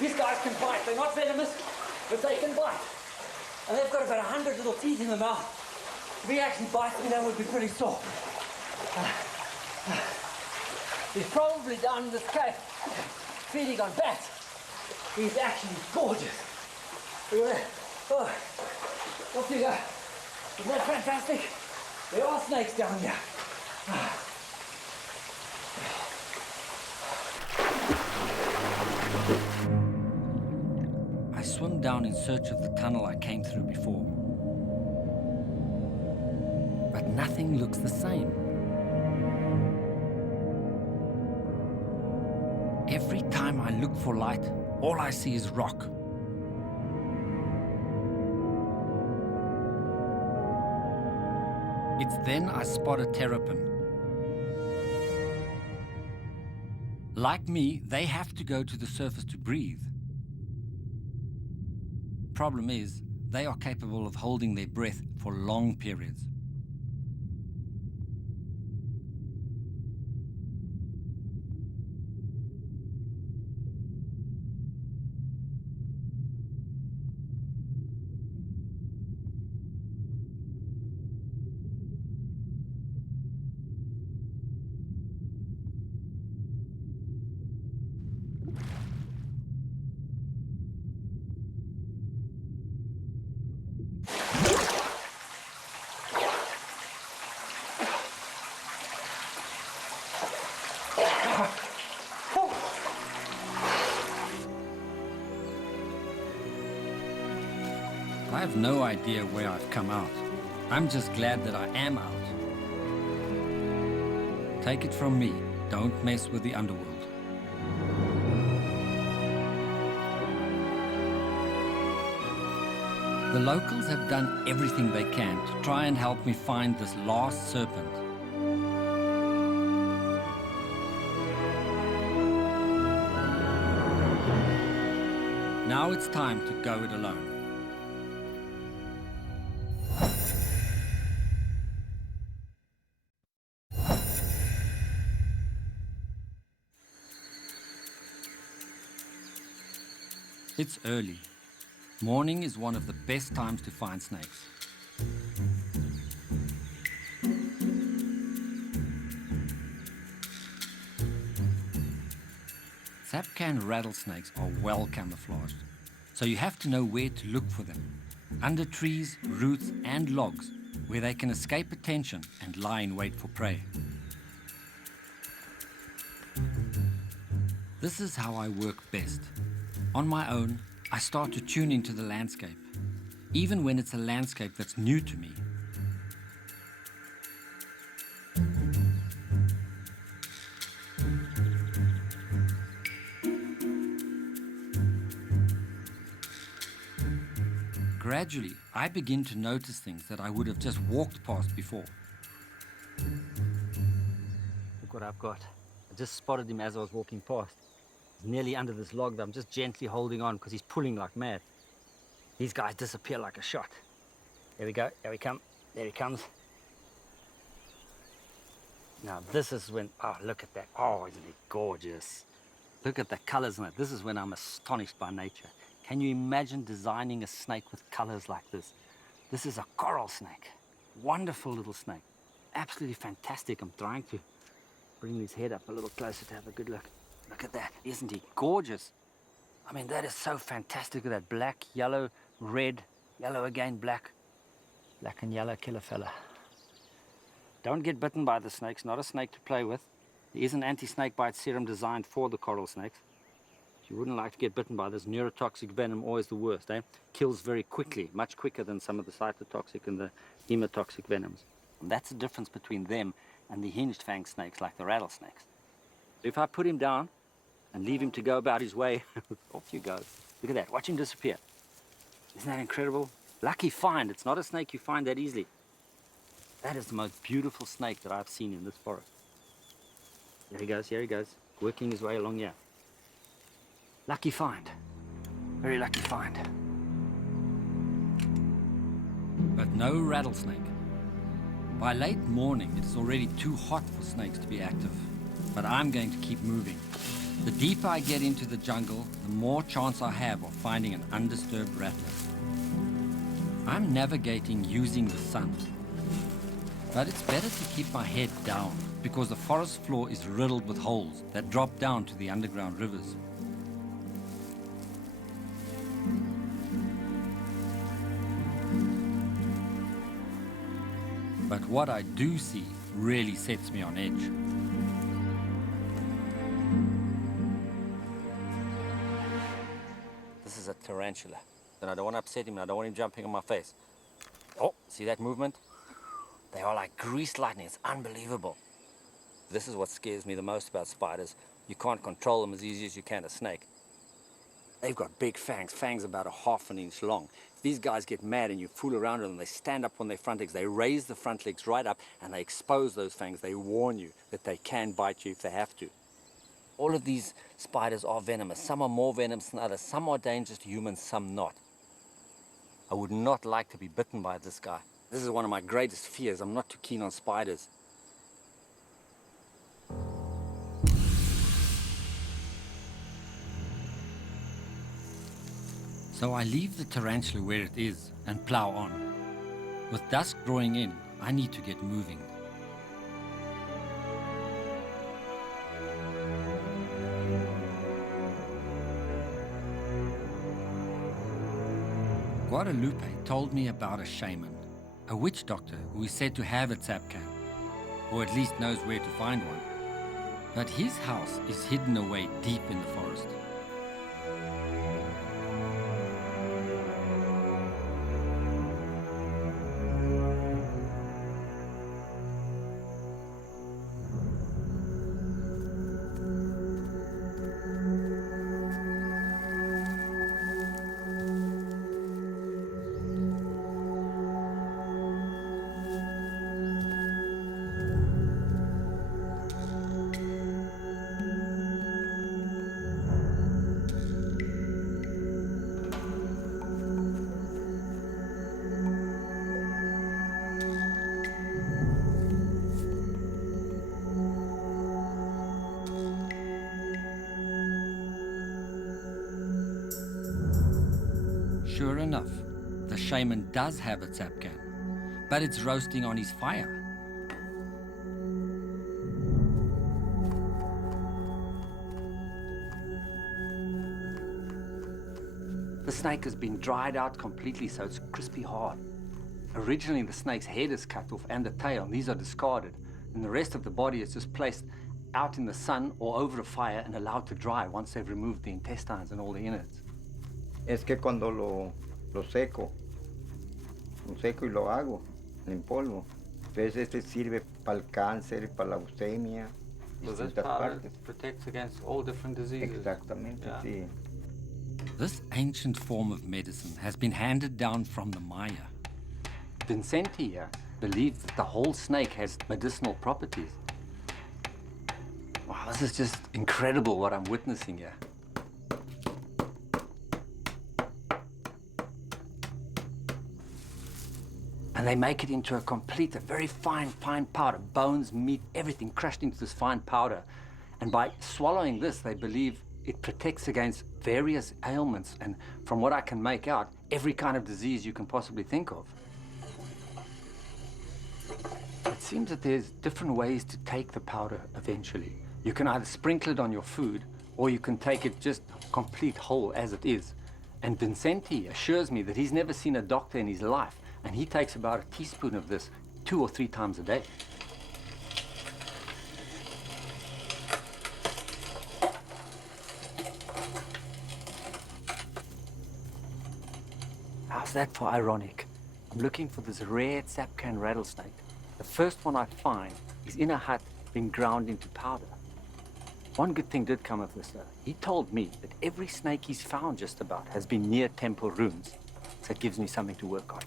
These guys can bite. They're not venomous, but they can bite. And they've got about 100 little teeth in the mouth. If he actually bites me, that would be pretty sore. He's probably down in this cave feeding on bats. He's actually gorgeous. Look at that. Oh, off you go. Isn't that fantastic? There are snakes down here. I swim down in search of the tunnel I came through before. But nothing looks the same. Every time I look for light, all I see is rock. It's then I spot a terrapin. Like me, they have to go to the surface to breathe. Problem is, they are capable of holding their breath for long periods. I have no idea where I've come out. I'm just glad that I am out. Take it from me, don't mess with the underworld. The locals have done everything they can to try and help me find this last serpent. Now it's time to go it alone. It's early. Morning is one of the best times to find snakes. Sapcan rattlesnakes are well camouflaged, so you have to know where to look for them. Under trees, roots and logs, where they can escape attention and lie in wait for prey. This is how I work best. On my own, I start to tune into the landscape, even when it's a landscape that's new to me. Gradually, I begin to notice things that I would have just walked past before. Look what I've got. I just spotted him as I was walking past. He's nearly under this log that I'm just gently holding on because he's pulling like mad. These guys disappear like a shot. There we go, there we come, there he comes. Now this is when, oh look at that, oh isn't it gorgeous? Look at the colors in it. This is when I'm astonished by nature. Can you imagine designing a snake with colors like this? This is a coral snake. Wonderful little snake. Absolutely fantastic. I'm trying to bring his head up a little closer to have a good look. Look at that, isn't he gorgeous? I mean, that is so fantastic with that black, yellow, red, yellow again, black. Black and yellow killer fella. Don't get bitten by the snakes, not a snake to play with. There is an anti-snake bite serum designed for the coral snakes. You wouldn't like to get bitten by this neurotoxic venom, always the worst, eh? Kills very quickly, much quicker than some of the cytotoxic and the hemotoxic venoms. And that's the difference between them and the hinged fang snakes like the rattlesnakes. If I put him down and leave him to go about his way, off you go. Look at that, watch him disappear. Isn't that incredible? Lucky find, it's not a snake you find that easily. That is the most beautiful snake that I've seen in this forest. Here he goes, working his way along here. Lucky find, very lucky find. But no rattlesnake. By late morning, it is already too hot for snakes to be active, but I'm going to keep moving. The deeper I get into the jungle, the more chance I have of finding an undisturbed rattler. I'm navigating using the sun, but it's better to keep my head down because the forest floor is riddled with holes that drop down to the underground rivers. But what I do see really sets me on edge. This is a tarantula, and I don't want to upset him, and I don't want him jumping on my face. Oh, see that movement? They are like greased lightning. It's unbelievable. This is what scares me the most about spiders. You can't control them as easy as you can a snake. They've got big fangs, fangs about a half an inch long. If these guys get mad and you fool around with them, they stand up on their front legs, they raise the front legs right up and they expose those fangs. They warn you that they can bite you if they have to. All of these spiders are venomous. Some are more venomous than others. Some are dangerous to humans, some not. I would not like to be bitten by this guy. This is one of my greatest fears. I'm not too keen on spiders. So I leave the tarantula where it is and plow on. With dusk drawing in, I need to get moving. Guadalupe told me about a shaman, a witch doctor who is said to have a Zapcan, or at least knows where to find one. But his house is hidden away deep in the forest. Sure enough, the shaman does have a Zapcan, but it's roasting on his fire. The snake has been dried out completely, so it's crispy hard. Originally, the snake's head is cut off and the tail, and these are discarded, and the rest of the body is just placed out in the sun or over a fire and allowed to dry once they've removed the intestines and all the innards. Es que cuando lo seco y lo hago en polvo, entonces este sirve para el cáncer, para la leucemia, So this distintas powder partes. protects against all different diseases. Exactamente, Yeah. sí. This ancient form of medicine has been handed down from the Maya. Vincenti here believed that the whole snake has medicinal properties. Wow, this is just incredible what I'm witnessing here. And they make it into a very fine powder. Bones, meat, everything crushed into this fine powder. And by swallowing this, they believe it protects against various ailments. And from what I can make out, every kind of disease you can possibly think of. It seems that there's different ways to take the powder eventually. You can either sprinkle it on your food, or you can take it just complete whole as it is. And Vincenti assures me that he's never seen a doctor in his life, and he takes about a teaspoon of this 2 or 3 times a day. How's that for ironic? I'm looking for this rare Zapcan rattlesnake. The first one I find is in a hut being ground into powder. One good thing did come of this though. He told me that every snake he's found just about has been near temple ruins. So it gives me something to work on.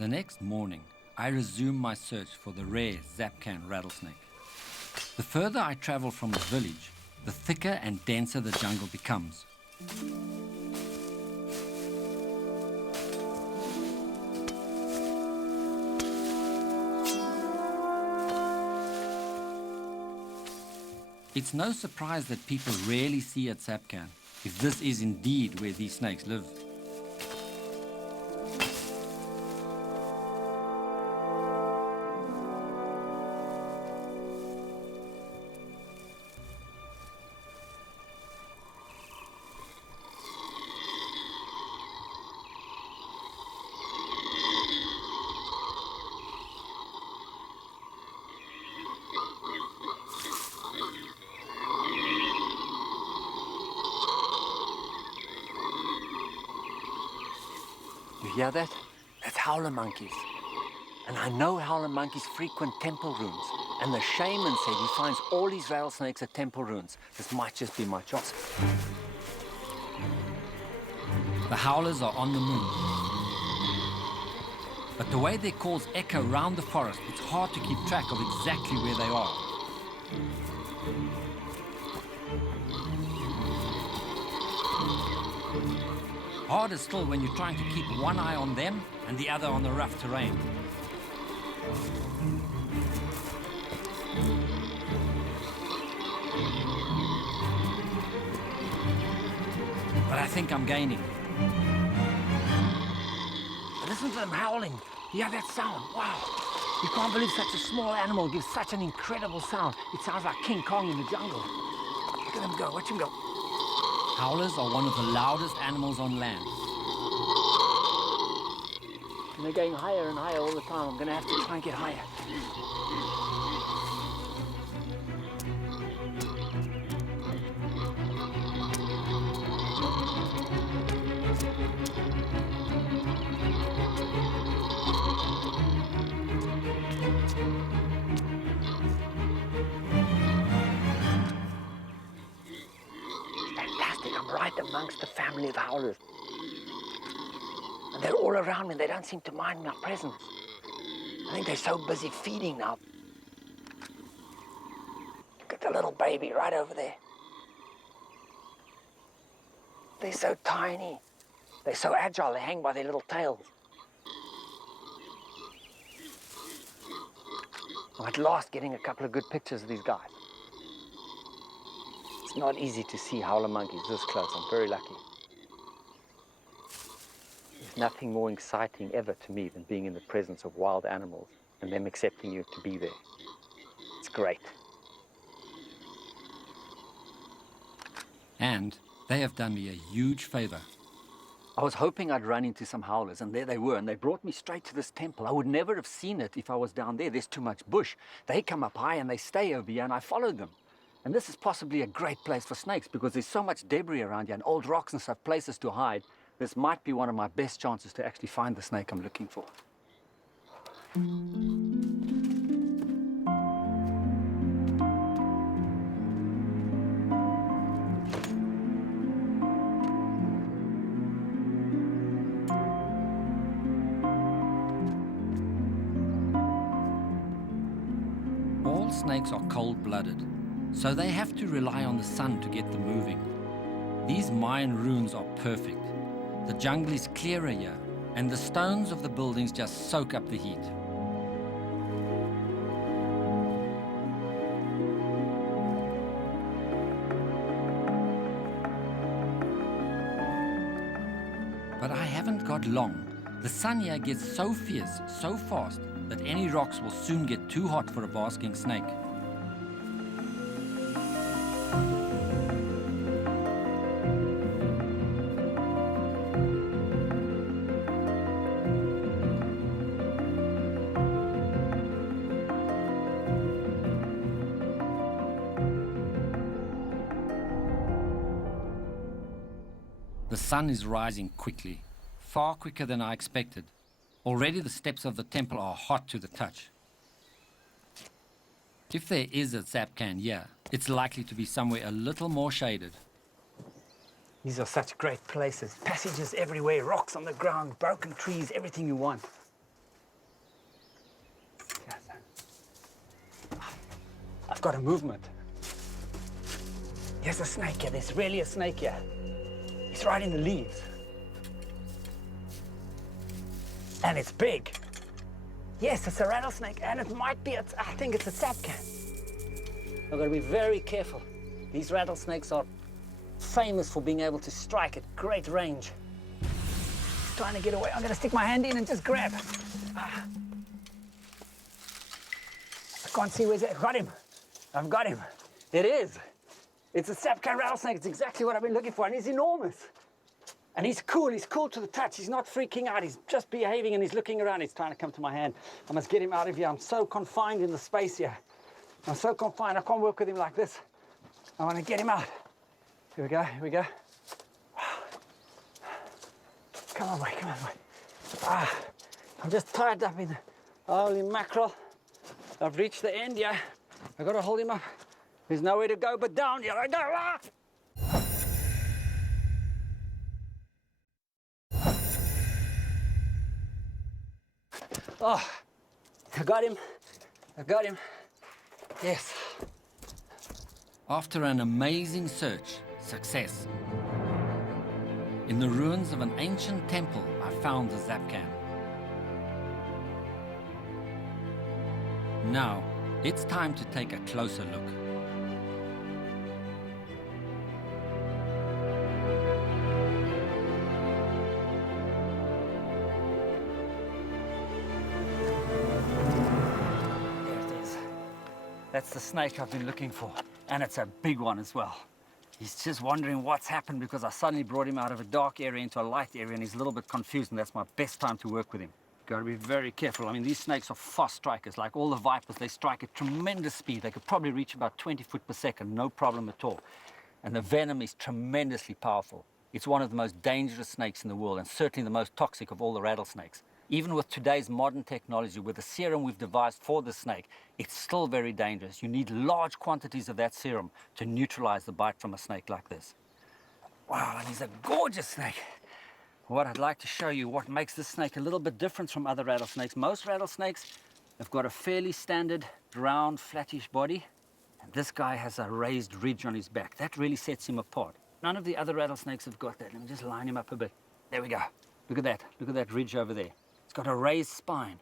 The next morning, I resume my search for the rare Zapcan rattlesnake. The further I travel from the village, the thicker and denser the jungle becomes. It's no surprise that people rarely see at Serpent if this is indeed where these snakes live. You hear that? That's howler monkeys. And I know howler monkeys frequent temple ruins. And the shaman said he finds all these rattlesnakes at temple ruins. This might just be my chance. The howlers are on the move. But the way their calls echo round the forest, it's hard to keep track of exactly where they are. Harder still when you're trying to keep one eye on them and the other on the rough terrain. But I think I'm gaining. Listen to them howling. Hear that sound? Wow. You can't believe such a small animal gives such an incredible sound. It sounds like King Kong in the jungle. Look at him go. Watch him go. Howlers are one of the loudest animals on land. And they're going higher and higher all the time. I'm going to have to try and get higher. Fantastic. I'm right amongst the family of howlers. And they're all around me. They don't seem to mind my presence. I think they're so busy feeding now. Look at the little baby right over there. They're so tiny. They're so agile. They hang by their little tails. I'm at last getting a couple of good pictures of these guys. It's not easy to see howler monkeys this close. I'm very lucky. There's nothing more exciting ever to me than being in the presence of wild animals and them accepting you to be there. It's great. And they have done me a huge favor. I was hoping I'd run into some howlers, and there they were, and they brought me straight to this temple. I would never have seen it if I was down there. There's too much bush. They come up high and they stay over here, and I followed them. And this is possibly a great place for snakes because there's so much debris around here and old rocks and stuff, places to hide. This might be one of my best chances to actually find the snake I'm looking for. All snakes are cold-blooded, so they have to rely on the sun to get them moving. These Mayan ruins are perfect. The jungle is clearer here, and the stones of the buildings just soak up the heat. But I haven't got long. The sun here gets so fierce, so fast, that any rocks will soon get too hot for a basking snake. The sun is rising quickly, far quicker than I expected. Already the steps of the temple are hot to the touch. If there is a Serpent here, it's likely to be somewhere a little more shaded. These are such great places. Passages everywhere, rocks on the ground, broken trees, everything you want. I've got a movement. Here's a snake here. There's really a snake here. It's right in the leaves. And it's big. Yes, it's a rattlesnake, and it might be, I think it's a Serpent. I've got to be very careful. These rattlesnakes are famous for being able to strike at great range. He's trying to get away. I'm going to stick my hand in and just grab. I can't see where's it. I've got him. I've got him. It is. It's a sapcan rattlesnake. It's exactly what I've been looking for, and he's enormous. And he's cool to the touch. He's not freaking out. He's just behaving and he's looking around. He's trying to come to my hand. I must get him out of here. I'm so confined in the space here. I'm so confined. I can't work with him like this. I want to get him out. Here we go. Here we go. Come on, boy. Come on, boy. I'm just tied up in the holy mackerel. I've reached the end, yeah. I've got to hold him up. There's nowhere to go but down. Here I go. Oh, I got him. I got him. Yes. After an amazing search, success. In the ruins of an ancient temple, I found the Zapcan. Now, it's time to take a closer look. That's the snake I've been looking for, and it's a big one as well. He's just wondering what's happened because I suddenly brought him out of a dark area into a light area, and he's a little bit confused, and that's my best time to work with him. Got to be very careful. I mean, these snakes are fast strikers. Like all the vipers, they strike at tremendous speed. They could probably reach about 20 foot per second, no problem at all. And the venom is tremendously powerful. It's one of the most dangerous snakes in the world, and certainly the most toxic of all the rattlesnakes. Even with today's modern technology, with the serum we've devised for the snake, it's still very dangerous. You need large quantities of that serum to neutralize the bite from a snake like this. Wow, and he's a gorgeous snake. What I'd like to show you, what makes this snake a little bit different from other rattlesnakes. Most rattlesnakes have got a fairly standard, round, flattish body. And this guy has a raised ridge on his back. That really sets him apart. None of the other rattlesnakes have got that. Let me just line him up a bit. There we go. Look at that. Look at that ridge over there. Got a raised spine.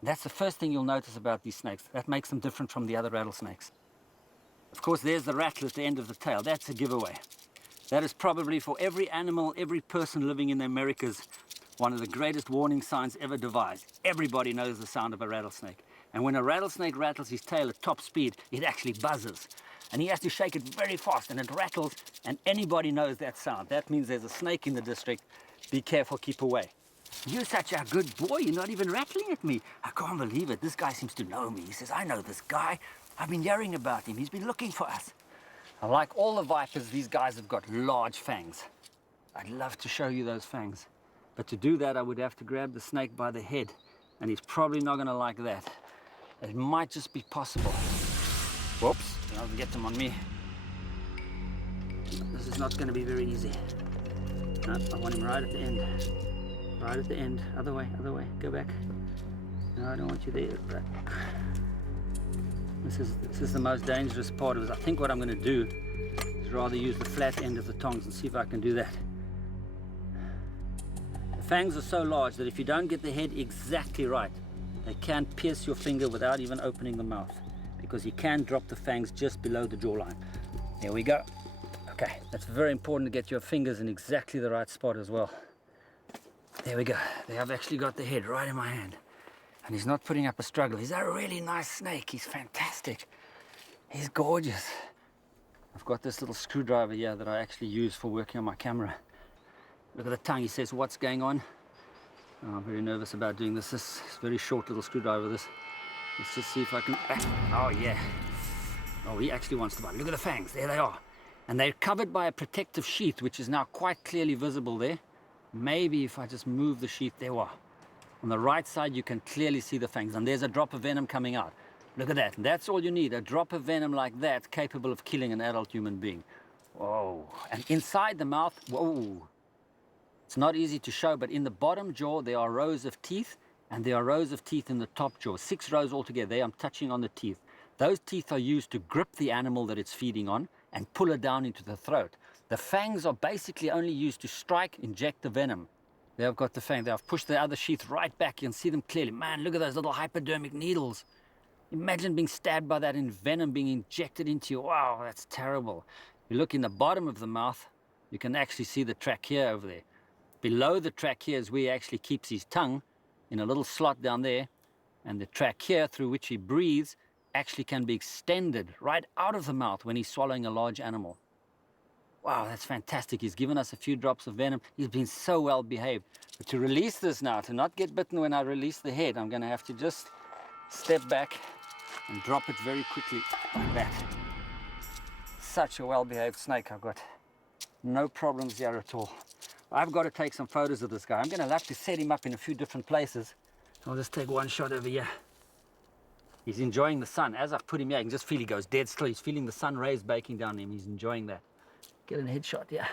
And that's the first thing you'll notice about these snakes. That makes them different from the other rattlesnakes. Of course, there's the rattle at the end of the tail. That's a giveaway. That is probably for every animal, every person living in the Americas, one of the greatest warning signs ever devised. Everybody knows the sound of a rattlesnake. And when a rattlesnake rattles his tail at top speed, it actually buzzes. And he has to shake it very fast, and it rattles, and anybody knows that sound. That means there's a snake in the district. Be careful, keep away. You're such a good boy, you're not even rattling at me. I can't believe it. This guy seems to know me. He says, I know this guy. I've been hearing about him. He's been looking for us. Like all the vipers, these guys have got large fangs. I'd love to show you those fangs. But to do that, I would have to grab the snake by the head. And he's probably not going to like that. It might just be possible. Whoops, I'll get them on me. This is not going to be very easy. No, I want him right at the end. Right at the end. Other way, go back. No, I don't want you there. Right. This is the most dangerous part of it. I think what I'm going to do is rather use the flat end of the tongs and see if I can do that. The fangs are so large that if you don't get the head exactly right, they can pierce your finger without even opening the mouth, because you can drop the fangs just below the jawline. There we go. Okay, that's very important to get your fingers in exactly the right spot as well. There we go. They have actually got the head right in my hand. And he's not putting up a struggle. He's a really nice snake. He's fantastic. He's gorgeous. I've got this little screwdriver here that I actually use for working on my camera. Look at the tongue. He says, what's going on? Oh, I'm very nervous about doing this. This is a very short little screwdriver, this. Let's just see if I can... Oh, yeah. Oh, he actually wants to bite. Look at the fangs. There they are. And they're covered by a protective sheath, which is now quite clearly visible there. Maybe if I just move the sheath, there we are. On the right side, you can clearly see the fangs, and there's a drop of venom coming out. Look at that. And that's all you need, a drop of venom like that, capable of killing an adult human being. Whoa. And inside the mouth, whoa. It's not easy to show, but in the bottom jaw, there are rows of teeth, and there are rows of teeth in the top jaw. 6 rows altogether. There, I'm touching on the teeth. Those teeth are used to grip the animal that it's feeding on and pull it down into the throat. The fangs are basically only used to strike, inject the venom. They've got the fang. They've pushed the other sheath right back. You can see them clearly. Man, look at those little hypodermic needles. Imagine being stabbed by that and venom being injected into you. Wow, that's terrible. You look in the bottom of the mouth, you can actually see the trachea over there. Below the trachea is where he actually keeps his tongue in a little slot down there, and the trachea through which he breathes actually can be extended right out of the mouth when he's swallowing a large animal. Wow, that's fantastic. He's given us a few drops of venom. He's been so well behaved. But to release this now, to not get bitten when I release the head, I'm going to have to just step back and drop it very quickly like that. Such a well-behaved snake I've got. No problems here at all. I've got to take some photos of this guy. I'm going to have to set him up in a few different places. I'll just take one shot over here. He's enjoying the sun. As I've put him here, I can just feel he goes dead still. He's feeling the sun rays baking down on him. He's enjoying that. Get a headshot, yeah.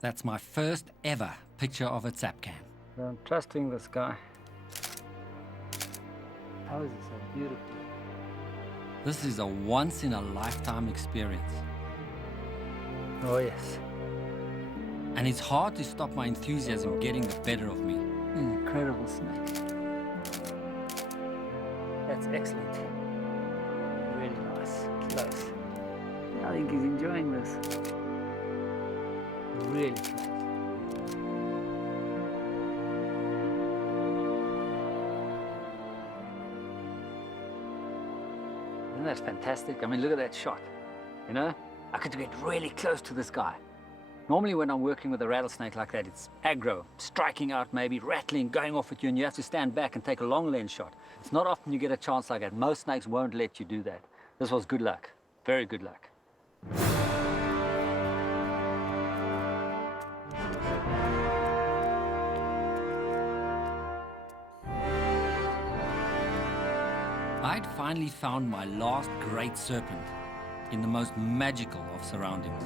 That's my first ever picture of a Serpent. I'm trusting this guy. Poses so beautiful. This is a once-in-a-lifetime experience. Oh, yes. And it's hard to stop my enthusiasm getting the better of me. Incredible snake. That's excellent. Really nice. Close. I think he's enjoying this. Really close. Isn't that fantastic? I mean, look at that shot. You know, I could get really close to this guy. Normally when I'm working with a rattlesnake like that, it's aggro, striking out maybe, rattling, going off at you, and you have to stand back and take a long lens shot. It's not often you get a chance like that. Most snakes won't let you do that. This was good luck. Very good luck. I'd finally found my last great serpent in the most magical of surroundings.